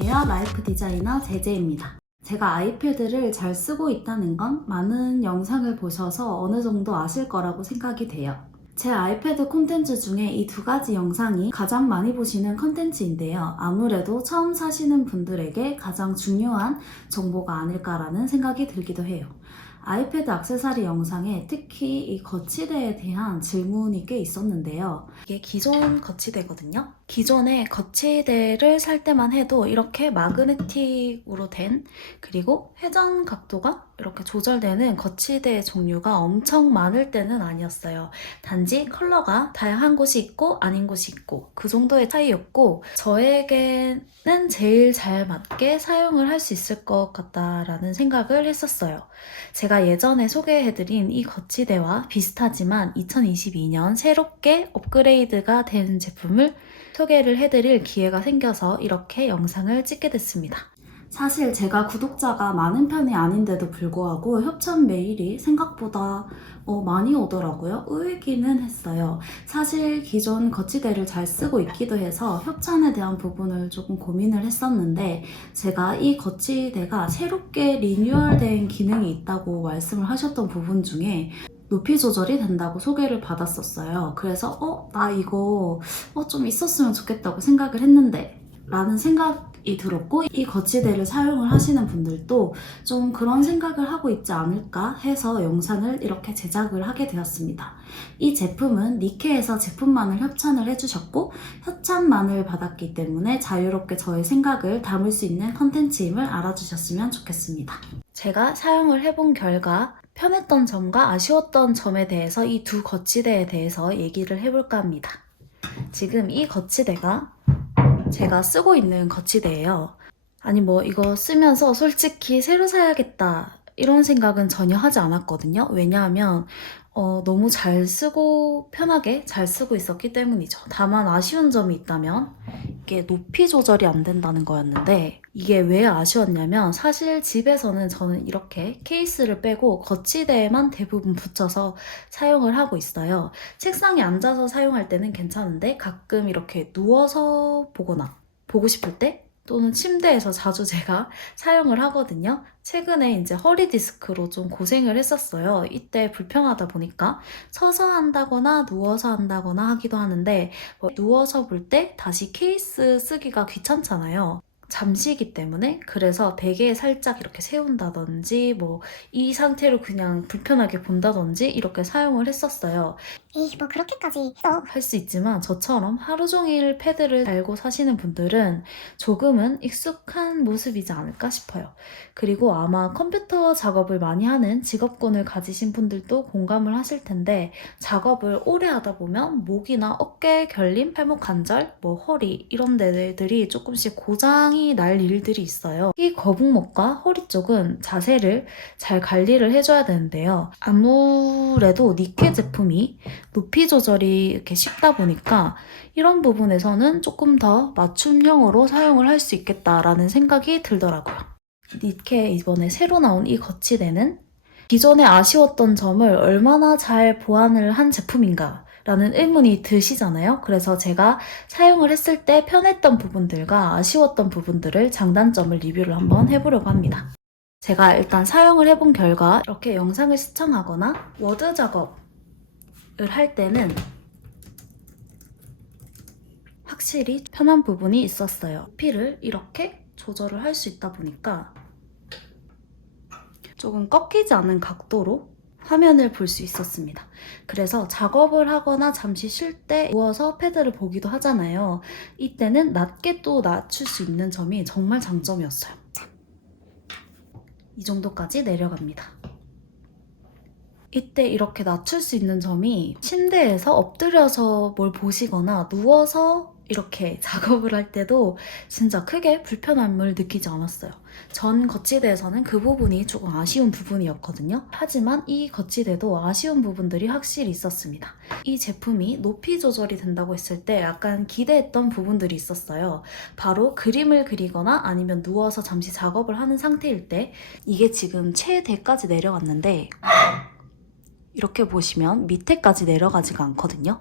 안녕하세요. 라이프 디자이너 제제입니다. 제가 아이패드를 잘 쓰고 있다는 건 많은 영상을 보셔서 어느 정도 아실 거라고 생각이 돼요. 제 아이패드 콘텐츠 중에 이 두 가지 영상이 가장 많이 보시는 콘텐츠인데요. 아무래도 처음 사시는 분들에게 가장 중요한 정보가 아닐까라는 생각이 들기도 해요. 아이패드 액세서리 영상에 특히 이 거치대에 대한 질문이 꽤 있었는데요. 이게 기존 거치대거든요. 기존에 거치대를 살 때만 해도 이렇게 마그네틱으로 된, 그리고 회전 각도가 이렇게 조절되는 거치대 종류가 엄청 많을 때는 아니었어요. 단지 컬러가 다양한 곳이 있고 아닌 곳이 있고 그 정도의 차이였고, 저에게는 제일 잘 맞게 사용을 할 수 있을 것 같다라는 생각을 했었어요. 제가 예전에 소개해드린 이 거치대와 비슷하지만 2022년 새롭게 업그레이드가 된 제품을 소개를 해드릴 기회가 생겨서 이렇게 영상을 찍게 됐습니다. 사실 제가 구독자가 많은 편이 아닌데도 불구하고 협찬 메일이 생각보다 많이 오더라고요. 의외기는 했어요. 사실 기존 거치대를 잘 쓰고 있기도 해서 협찬에 대한 부분을 조금 고민을 했었는데, 제가 이 거치대가 새롭게 리뉴얼된 기능이 있다고 말씀을 하셨던 부분 중에 높이 조절이 된다고 소개를 받았었어요. 그래서 나 이거 좀 있었으면 좋겠다고 생각을 했는데 라는 생각이 들었고, 이 거치대를 사용을 하시는 분들도 좀 그런 생각을 하고 있지 않을까 해서 영상을 이렇게 제작을 하게 되었습니다. 이 제품은 니케에서 제품만을 협찬을 해주셨고, 협찬만을 받았기 때문에 자유롭게 저의 생각을 담을 수 있는 컨텐츠임을 알아주셨으면 좋겠습니다. 제가 사용을 해본 결과 편했던 점과 아쉬웠던 점에 대해서 이 두 거치대에 대해서 얘기를 해볼까 합니다. 지금 이 거치대가 제가 쓰고 있는 거치대예요. 아니 이거 쓰면서 솔직히 새로 사야겠다 이런 생각은 전혀 하지 않았거든요. 왜냐하면 너무 잘 쓰고 편하게 잘 쓰고 있었기 때문이죠. 다만 아쉬운 점이 있다면 이게 높이 조절이 안 된다는 거였는데, 이게 왜 아쉬웠냐면 사실 집에서는 저는 이렇게 케이스를 빼고 거치대에만 대부분 붙여서 사용을 하고 있어요. 책상에 앉아서 사용할 때는 괜찮은데 가끔 이렇게 누워서 보거나 보고 싶을 때, 또는 침대에서 자주 제가 사용을 하거든요. 최근에 이제 허리 디스크로 좀 고생을 했었어요. 이때 불편하다 보니까 서서 한다거나 누워서 한다거나 하기도 하는데, 누워서 볼 때 다시 케이스 쓰기가 귀찮잖아요. 잠시기 때문에. 그래서 베개에 살짝 이렇게 세운다든지 이 상태로 그냥 불편하게 본다든지 이렇게 사용을 했었어요. 에이, 뭐 그렇게까지 써. 할 수 있지만 저처럼 하루 종일 패드를 달고 사시는 분들은 조금은 익숙한 모습이지 않을까 싶어요. 그리고 아마 컴퓨터 작업을 많이 하는 직업군을 가지신 분들도 공감을 하실 텐데, 작업을 오래 하다 보면 목이나 어깨 결림, 팔목 관절, 허리 이런 데들이 조금씩 고장이 날 일들이 있어요. 이 거북목과 허리 쪽은 자세를 잘 관리를 해줘야 되는데요. 아무래도 니케 제품이 높이 조절이 이렇게 쉽다 보니까 이런 부분에서는 조금 더 맞춤형으로 사용을 할 수 있겠다라는 생각이 들더라고요. 니케 이번에 새로 나온 이 거치대는 기존에 아쉬웠던 점을 얼마나 잘 보완을 한 제품인가 라는 의문이 드시잖아요. 그래서 제가 사용을 했을 때 편했던 부분들과 아쉬웠던 부분들을, 장단점을 리뷰를 한번 해보려고 합니다. 제가 일단 사용을 해본 결과 이렇게 영상을 시청하거나 워드 작업을 할 때는 확실히 편한 부분이 있었어요. 높이를 이렇게 조절을 할 수 있다 보니까 조금 꺾이지 않는 각도로 화면을 볼 수 있었습니다. 그래서 작업을 하거나 잠시 쉴 때 누워서 패드를 보기도 하잖아요. 이때는 낮게 또 낮출 수 있는 점이 정말 장점이었어요. 이 정도까지 내려갑니다. 이때 이렇게 낮출 수 있는 점이, 침대에서 엎드려서 뭘 보시거나 누워서 이렇게 작업을 할 때도 진짜 크게 불편함을 느끼지 않았어요. 전 거치대에서는 그 부분이 조금 아쉬운 부분이었거든요. 하지만 이 거치대도 아쉬운 부분들이 확실히 있었습니다. 이 제품이 높이 조절이 된다고 했을 때 약간 기대했던 부분들이 있었어요. 바로 그림을 그리거나 아니면 누워서 잠시 작업을 하는 상태일 때, 이게 지금 최대까지 내려갔는데 이렇게 보시면 밑에까지 내려가지가 않거든요.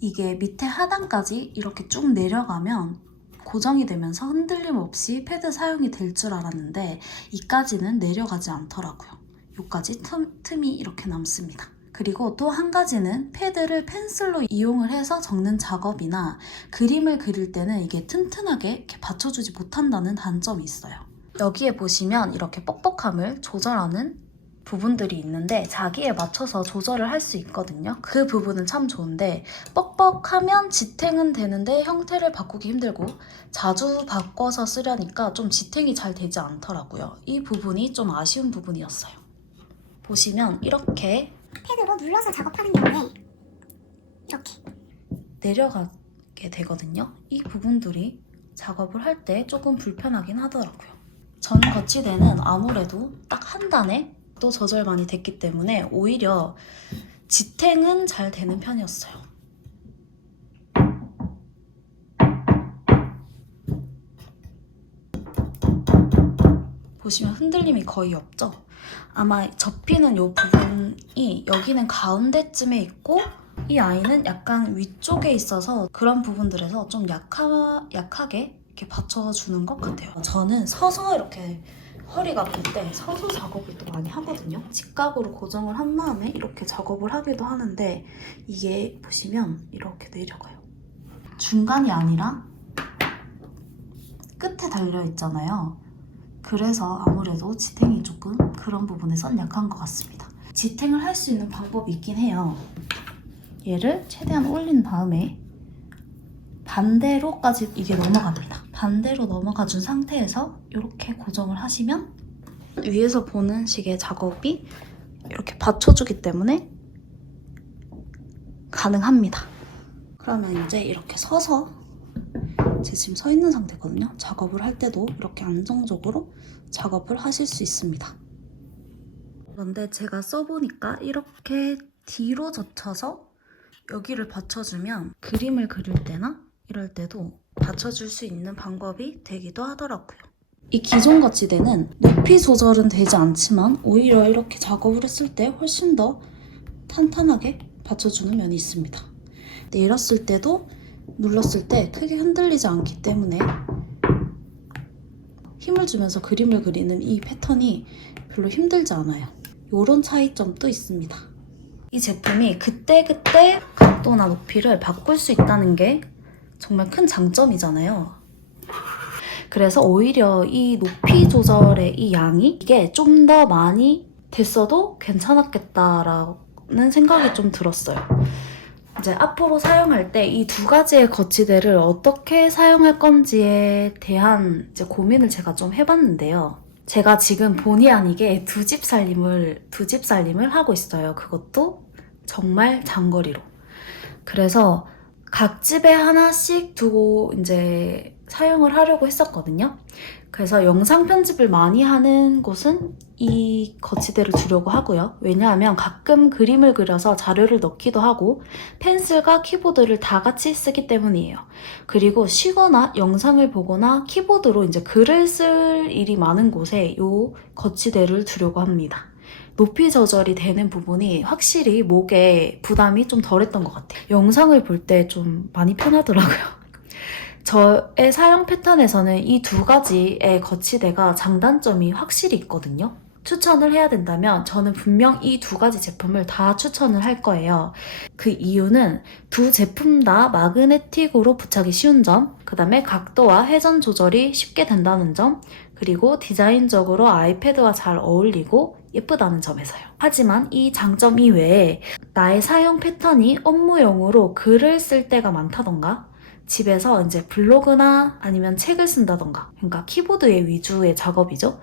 이게 밑에 하단까지 이렇게 쭉 내려가면 고정이 되면서 흔들림 없이 패드 사용이 될 줄 알았는데 이까지는 내려가지 않더라고요. 여기까지 틈이 이렇게 남습니다. 그리고 또 한 가지는 패드를 펜슬로 이용을 해서 적는 작업이나 그림을 그릴 때는 이게 튼튼하게 이렇게 받쳐주지 못한다는 단점이 있어요. 여기에 보시면 이렇게 뻑뻑함을 조절하는 부분들이 있는데 자기에 맞춰서 조절을 할 수 있거든요. 그 부분은 참 좋은데 뻑뻑하면 지탱은 되는데 형태를 바꾸기 힘들고 자주 바꿔서 쓰려니까 좀 지탱이 잘 되지 않더라고요. 이 부분이 좀 아쉬운 부분이었어요. 보시면 이렇게 패드로 눌러서 작업하는 경우에 이렇게 내려가게 되거든요. 이 부분들이 작업을 할 때 조금 불편하긴 하더라고요. 전 거치대는 아무래도 딱 한 단에 또 조절 많이 됐기 때문에 오히려 지탱은 잘 되는 편이었어요. 보시면 흔들림이 거의 없죠? 아마 접히는 이 부분이 여기는 가운데쯤에 있고 이 아이는 약간 위쪽에 있어서 그런 부분들에서 좀 약하게 이렇게 받쳐주는 것 같아요. 저는 서서 이렇게 허리가 아플 때 서서 작업을 또 많이 하거든요. 직각으로 고정을 한 다음에 이렇게 작업을 하기도 하는데 이게 보시면 이렇게 내려가요. 중간이 아니라 끝에 달려 있잖아요. 그래서 아무래도 지탱이 조금 그런 부분에선 약한 것 같습니다. 지탱을 할 수 있는 방법이 있긴 해요. 얘를 최대한 올린 다음에 반대로까지 이게 넘어갑니다. 반대로 넘어가 준 상태에서 이렇게 고정을 하시면 위에서 보는 식의 작업이 이렇게 받쳐주기 때문에 가능합니다. 그러면 이제 이렇게 서서 제가 지금 서 있는 상태거든요. 작업을 할 때도 이렇게 안정적으로 작업을 하실 수 있습니다. 그런데 제가 써보니까 이렇게 뒤로 젖혀서 여기를 받쳐주면 그림을 그릴 때나 이럴 때도 받쳐줄 수 있는 방법이 되기도 하더라고요. 이 기존 거치대는 높이 조절은 되지 않지만 오히려 이렇게 작업을 했을 때 훨씬 더 탄탄하게 받쳐주는 면이 있습니다. 내렸을 때도 눌렀을 때 크게 흔들리지 않기 때문에 힘을 주면서 그림을 그리는 이 패턴이 별로 힘들지 않아요. 이런 차이점도 있습니다. 이 제품이 그때그때 각도나 높이를 바꿀 수 있다는 게 정말 큰 장점이잖아요. 그래서 오히려 이 높이 조절의 이 양이 이게 좀 더 많이 됐어도 괜찮았겠다라는 생각이 좀 들었어요. 이제 앞으로 사용할 때 이 두 가지의 거치대를 어떻게 사용할 건지에 대한 이제 고민을 제가 좀 해봤는데요. 제가 지금 본의 아니게 두 집 살림을 하고 있어요. 그것도 정말 장거리로. 그래서 각 집에 하나씩 두고 이제 사용을 하려고 했었거든요. 그래서 영상 편집을 많이 하는 곳은 이 거치대를 두려고 하고요. 왜냐하면 가끔 그림을 그려서 자료를 넣기도 하고 펜슬과 키보드를 다 같이 쓰기 때문이에요. 그리고 쉬거나 영상을 보거나 키보드로 이제 글을 쓸 일이 많은 곳에 이 거치대를 두려고 합니다. 높이 조절이 되는 부분이 확실히 목에 부담이 좀 덜했던 것 같아요. 영상을 볼 때 좀 많이 편하더라고요. 저의 사용 패턴에서는 이 두 가지의 거치대가 장단점이 확실히 있거든요. 추천을 해야 된다면 저는 분명 이 두 가지 제품을 다 추천을 할 거예요. 그 이유는 두 제품 다 마그네틱으로 부착이 쉬운 점, 그 다음에 각도와 회전 조절이 쉽게 된다는 점, 그리고 디자인적으로 아이패드와 잘 어울리고 예쁘다는 점에서요. 하지만 이 장점 이외에 나의 사용 패턴이 업무용으로 글을 쓸 때가 많다던가 집에서 이제 블로그나 아니면 책을 쓴다던가, 그러니까 키보드의 위주의 작업이죠.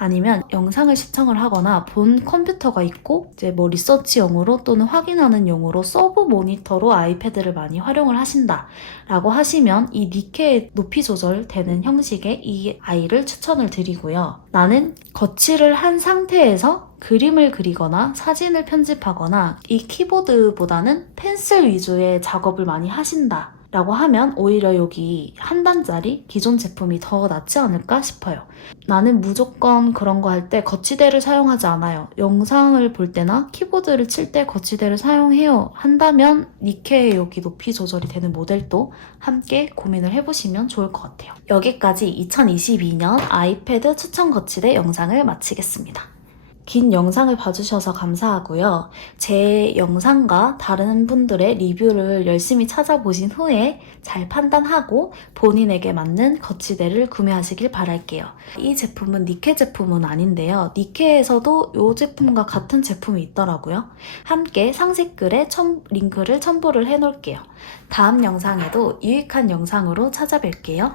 아니면 영상을 시청을 하거나 본 컴퓨터가 있고 이제 뭐 리서치용으로 또는 확인하는 용으로 서브 모니터로 아이패드를 많이 활용을 하신다 라고 하시면 이 니케 높이 조절되는 형식의 이 아이를 추천을 드리고요. 나는 거치를 한 상태에서 그림을 그리거나 사진을 편집하거나 이 키보드보다는 펜슬 위주의 작업을 많이 하신다 라고 하면 오히려 여기 한 단짜리 기존 제품이 더 낫지 않을까 싶어요. 나는 무조건 그런 거 할 때 거치대를 사용하지 않아요. 영상을 볼 때나 키보드를 칠 때 거치대를 사용해요 한다면 니케의 여기 높이 조절이 되는 모델도 함께 고민을 해보시면 좋을 것 같아요. 여기까지 2022년 아이패드 추천 거치대 영상을 마치겠습니다. 긴 영상을 봐주셔서 감사하고요. 제 영상과 다른 분들의 리뷰를 열심히 찾아보신 후에 잘 판단하고 본인에게 맞는 거치대를 구매하시길 바랄게요. 이 제품은 니케 제품은 아닌데요. 니케에서도 이 제품과 같은 제품이 있더라고요. 함께 상세글에 링크를 첨부를 해놓을게요. 다음 영상에도 유익한 영상으로 찾아뵐게요.